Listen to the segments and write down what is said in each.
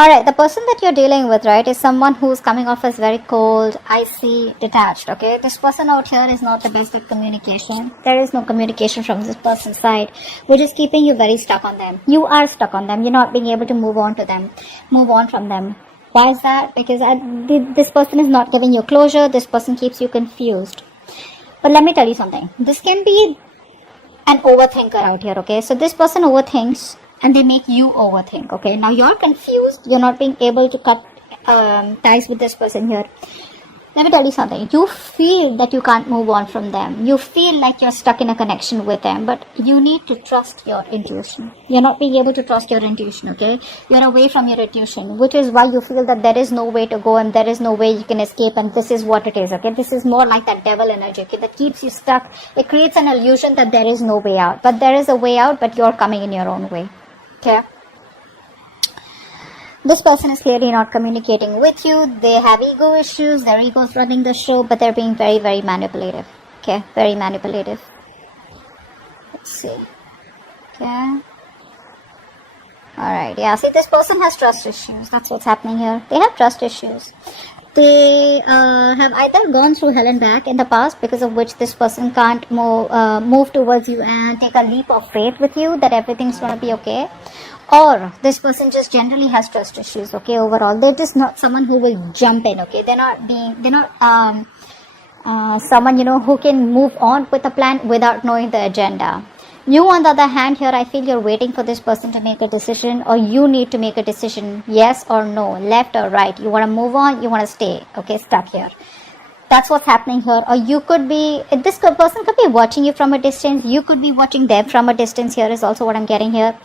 Alright, the person that you're dealing with, right, is someone who's coming off as very cold, icy, detached, okay? This person out here is not the best at communication. There is no communication from this person's side, which is keeping you very stuck on them. You are stuck on them. You're not being able to move on from them. Why is that? Because this person is not giving you closure. This person keeps you confused. But let me tell you something. This can be an overthinker out here, okay? So this person overthinks and they make you overthink, okay? Now you're confused. You're not being able to cut ties with this person here. Let me tell you something. You feel that you can't move on from them. You feel like you're stuck in a connection with them, but you need to trust your intuition. You're not being able to trust your intuition, okay? You're away from your intuition, which is why you feel that there is no way to go and there is no way you can escape, and this is what it is, okay? This is more like that devil energy, okay, that keeps you stuck. It creates an illusion that there is no way out, but there is a way out, but you're coming in your own way, okay? This person is clearly not communicating with you. They have ego issues. Their ego is running the show, but they're being very, very manipulative. Okay, very manipulative. Let's see. Okay. Alright, yeah. See, this person has trust issues. That's what's happening here. They have trust issues. They have either gone through hell and back in the past, because of which this person can't move towards you and take a leap of faith with you that everything's going to be okay. Or this person just generally has trust issues, okay, overall. They're just not someone who will jump in, okay. They're not someone, you know, who can move on with a plan without knowing the agenda. You, on the other hand, here, I feel you're waiting for this person to make a decision, or you need to make a decision, yes or no, left or right. You want to move on, you want to stay, okay, stuck here. That's what's happening here. Or you could be, this person could be watching you from a distance. You could be watching them from a distance here is also what I'm getting here.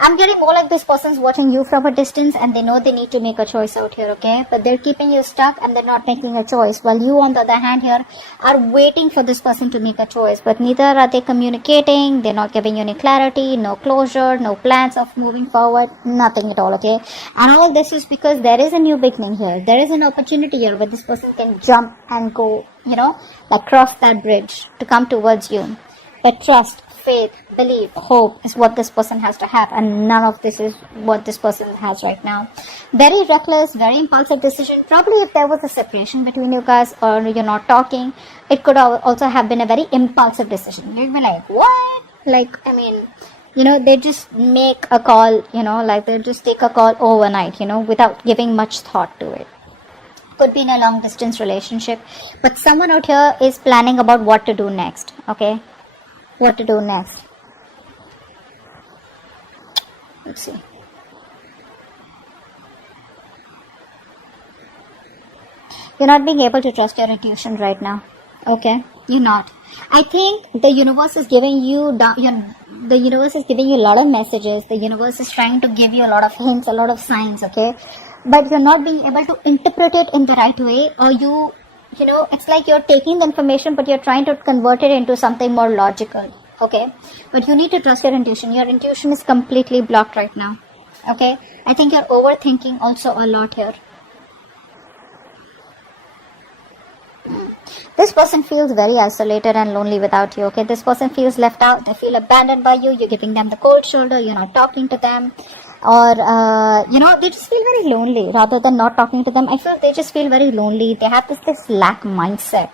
I'm getting more like this person's watching you from a distance and they know they need to make a choice out here, okay? But they're keeping you stuck and they're not making a choice. While you, on the other hand here, are waiting for this person to make a choice. But neither are they communicating. They're not giving you any clarity, no closure, no plans of moving forward, nothing at all, okay? And all this is because there is a new beginning here. There is an opportunity here where this person can jump and go, you know, like cross that bridge to come towards you. But trust, faith, belief, hope is what this person has to have, and none of this is what this person has right now. Very reckless, very impulsive decision. Probably if there was a separation between you guys or you're not talking, it could also have been a very impulsive decision. You'd be like, what? Like, I mean, you know, they just make a call, you know, like they just take a call overnight, you know, without giving much thought to it. Could be in a long distance relationship, but someone out here is planning about what to do next, okay? What to do next. Let's see. You're not being able to trust your intuition right now. Okay? You're not. I think the universe is giving you the universe is giving you a lot of messages. The universe is trying to give you a lot of hints, a lot of signs, okay? But you're not being able to interpret it in the right way, or you know, it's like you're taking the information, but you're trying to convert it into something more logical, okay? But you need to trust your intuition. Your intuition is completely blocked right now, okay? I think you're overthinking also a lot here. This person feels very isolated and lonely without you, okay? This person feels left out. They feel abandoned by you. You're giving them the cold shoulder. You're not talking to them. Or, you know, they just feel very lonely rather than not talking to them. I feel they just feel very lonely. They have this lack mindset.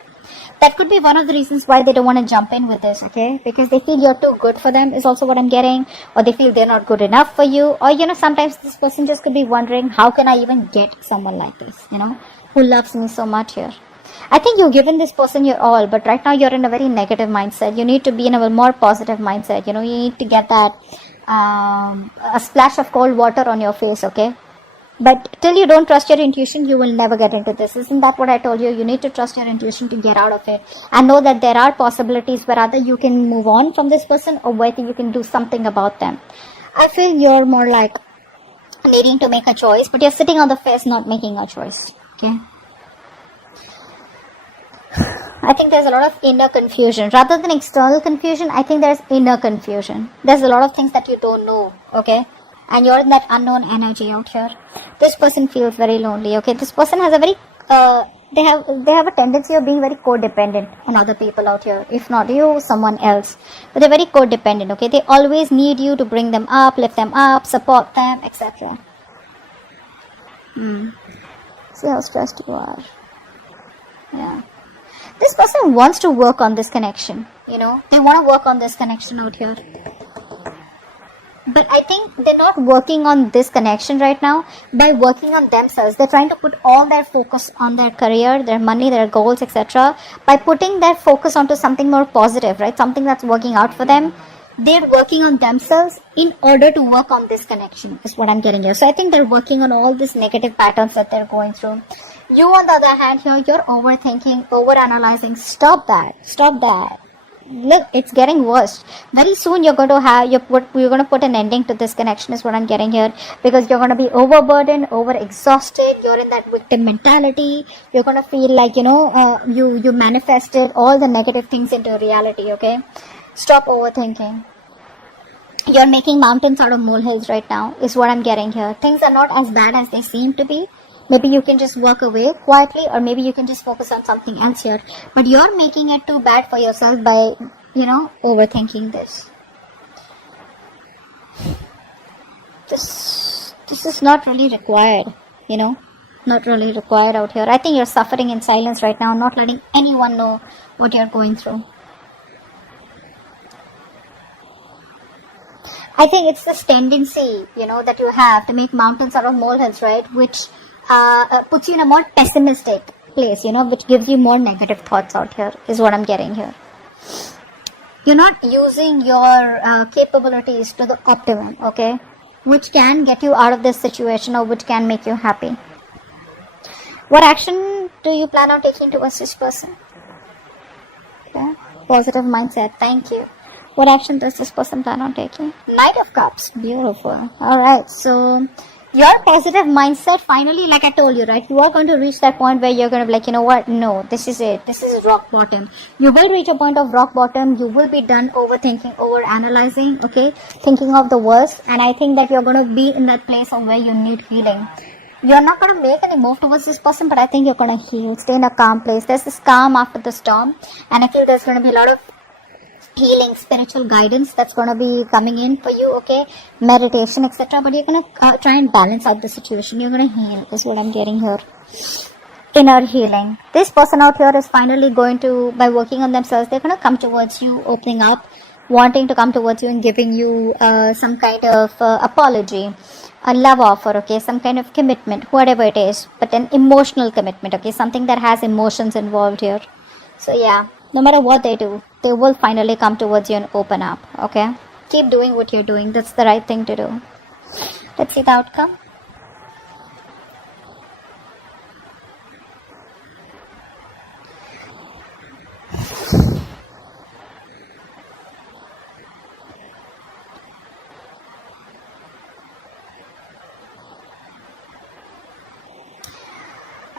That could be one of the reasons why they don't want to jump in with this, okay? Because they feel you're too good for them is also what I'm getting. Or they feel they're not good enough for you. Or, you know, sometimes this person just could be wondering, how can I even get someone like this, you know, who loves me so much here? I think you've given this person your all, but right now you're in a very negative mindset. You need to be in a more positive mindset. You know, you need to get that a splash of cold water on your face, okay? But till you don't trust your intuition, you will never get into this. Isn't that what I told you? You need to trust your intuition to get out of it and know that there are possibilities where either you can move on from this person or whether you can do something about them. I feel you're more like needing to make a choice, but you're sitting on the fence not making a choice, okay? I think there's a lot of inner confusion. Rather than external confusion, I think there's inner confusion. There's a lot of things that you don't know, okay? And you're in that unknown energy out here. This person feels very lonely, okay? This person has a very, they have a tendency of being very codependent on other people out here. If not you, someone else. But they're very codependent, okay? They always need you to bring them up, lift them up, support them, etc. See how stressed you are. Yeah. This person wants to work on this connection. You know, they want to work on this connection out here. But I think they're not working on this connection right now by working on themselves. They're trying to put all their focus on their career, their money, their goals, etc. By putting their focus onto something more positive, right? Something that's working out for them. They're working on themselves in order to work on this connection, is what I'm getting here. So I think they're working on all these negative patterns that they're going through. You, on the other hand, here, you're overthinking, overanalyzing. Stop that. Stop that. Look, it's getting worse. Very soon you're going to have, you're going to put an ending to this connection, is what I'm getting here, because you're going to be overburdened, overexhausted. You're in that victim mentality. You're going to feel like, you know, you manifested all the negative things into reality. Okay, stop overthinking. You're making mountains out of molehills right now, is what I'm getting here. Things are not as bad as they seem to be. Maybe you can just walk away quietly, or maybe you can just focus on something else here. But you're making it too bad for yourself by, you know, overthinking this. This is not really required, you know, not really required out here. I think you're suffering in silence right now, not letting anyone know what you're going through. I think it's this tendency, you know, that you have to make mountains out of molehills, right? Which puts you in a more pessimistic place, you know, which gives you more negative thoughts out here, is what I'm getting here. You're not using your capabilities to the optimum, okay, which can get you out of this situation or which can make you happy. What action do you plan on taking towards this person? Okay. Positive mindset. Thank you. What action does this person plan on taking? Knight of Cups. Beautiful. Alright, so your positive mindset, finally, like I told you, right, you are going to reach that point where you're going to be like, you know what, no, this is it, this is rock bottom. You will reach a point of rock bottom. You will be done overthinking, overanalyzing, okay, thinking of the worst. And I think that you're going to be in that place of where you need healing. You're not going to make any move towards this person, but I think you're going to heal, stay in a calm place. There's this calm after the storm, and I feel there's going to be a lot of healing, spiritual guidance that's going to be coming in for you, okay, meditation, etc. But you're going to try and balance out the situation. You're going to heal, is what I'm getting here. Inner healing. This person out here is finally going to, by working on themselves, they're going to come towards you, opening up, wanting to come towards you and giving you some kind of apology, a love offer, okay, some kind of commitment, whatever it is, but an emotional commitment, okay, something that has emotions involved here. So yeah, no matter what they do, they will finally come towards you and open up, okay? Keep doing what you're doing. That's the right thing to do. Let's see the outcome.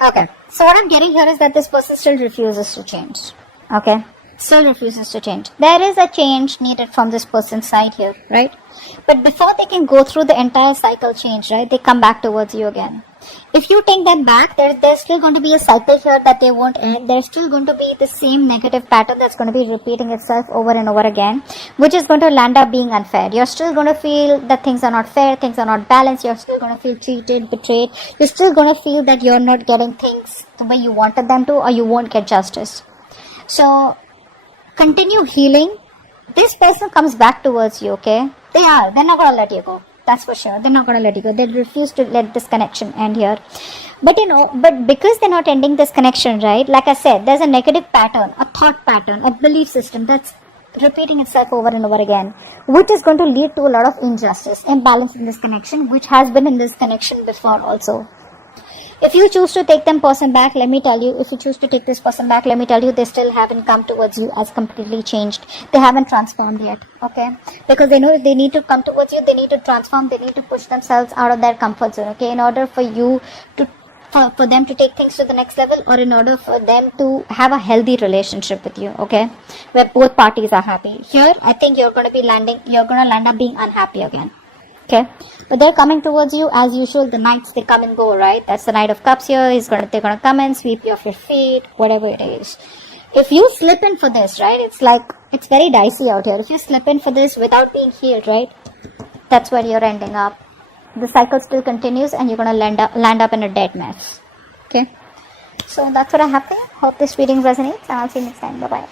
Okay, so what I'm getting here is that this person still refuses to change, okay? Still refuses to change. There is a change needed from this person's side here, right? But before they can go through the entire cycle change, right, they come back towards you again. If you take them back, there's still going to be a cycle here that they won't end. There's still going to be the same negative pattern that's going to be repeating itself over and over again, which is going to land up being unfair. You're still going to feel that things are not fair, things are not balanced. You're still going to feel cheated, betrayed. You're still going to feel that you're not getting things the way you wanted them to, or you won't get justice. So continue healing. This person comes back towards you, okay? They're not going to let you go. That's for sure. They're not going to let you go. They refuse to let this connection end here. But you know, but because they're not ending this connection, right? Like I said, there's a negative pattern, a thought pattern, a belief system that's repeating itself over and over again, which is going to lead to a lot of injustice, imbalance in this connection, which has been in this connection before also. If you choose to take them person back, let me tell you, if you choose to take this person back, let me tell you, they still haven't come towards you as completely changed. They haven't transformed yet, okay? Because they know if they need to come towards you, they need to transform, they need to push themselves out of their comfort zone, okay? In order for you to, for them to take things to the next level, or in order for them to have a healthy relationship with you, okay? Where both parties are happy. Here, I think you're going to land up being unhappy again. Okay, but they're coming towards you as usual. The knights, they come and go, right? That's the Knight of Cups here. They're gonna come and sweep you off your feet, whatever it is. If you slip in for this, right, it's very dicey out here. If you slip in for this without being healed, right, that's where you're ending up. the cycle still continues and you're going to land up in a dead mess. Okay, so that's what I have for you. Hope this reading resonates, and I'll see you next time. Bye bye.